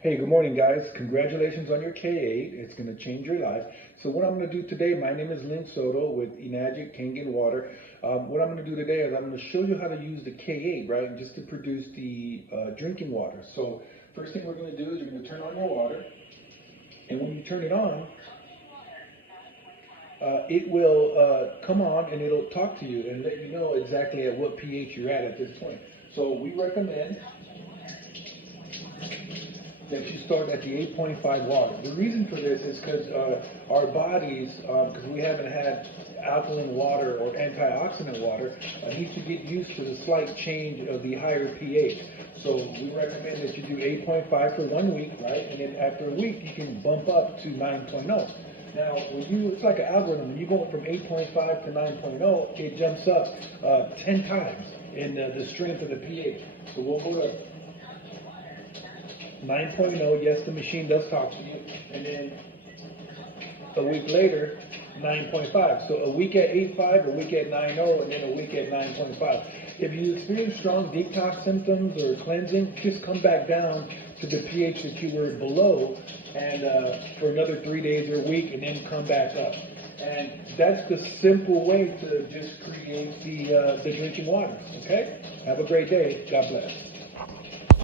Hey, good morning, guys. Congratulations on your K8. It's going to change your life. So what I'm going to do today, my name is Lynn Soto with Enagic Kangen Water. What I'm going to do today is I'm going to show you how to use the K8, right, just to produce the drinking water. So first thing we're going to do is you're going to turn on your water. And when you turn it on, it will come on and it'll talk to you and let you know exactly at what pH you're at this point. So we recommend that you start at the 8.5 water. The reason for this is because our bodies, because we haven't had alkaline water or antioxidant water, needs to get used to the slight change of the higher pH. So we recommend that you do 8.5 for 1 week, right? And then after a week, you can bump up to 9.0. Now, it's like an algorithm. When you go from 8.5 to 9.0, it jumps up 10 times in the strength of the pH. So we'll go to 9.0, yes, the machine does talk to you, and then a week later, 9.5. So a week at 8.5, a week at 9.0, and then a week at 9.5. If you experience strong detox symptoms or cleansing, just come back down to the pH that you were below, and for another 3 days or a week, and then come back up. And that's the simple way to just create the drinking water. Okay? Have a great day. God bless.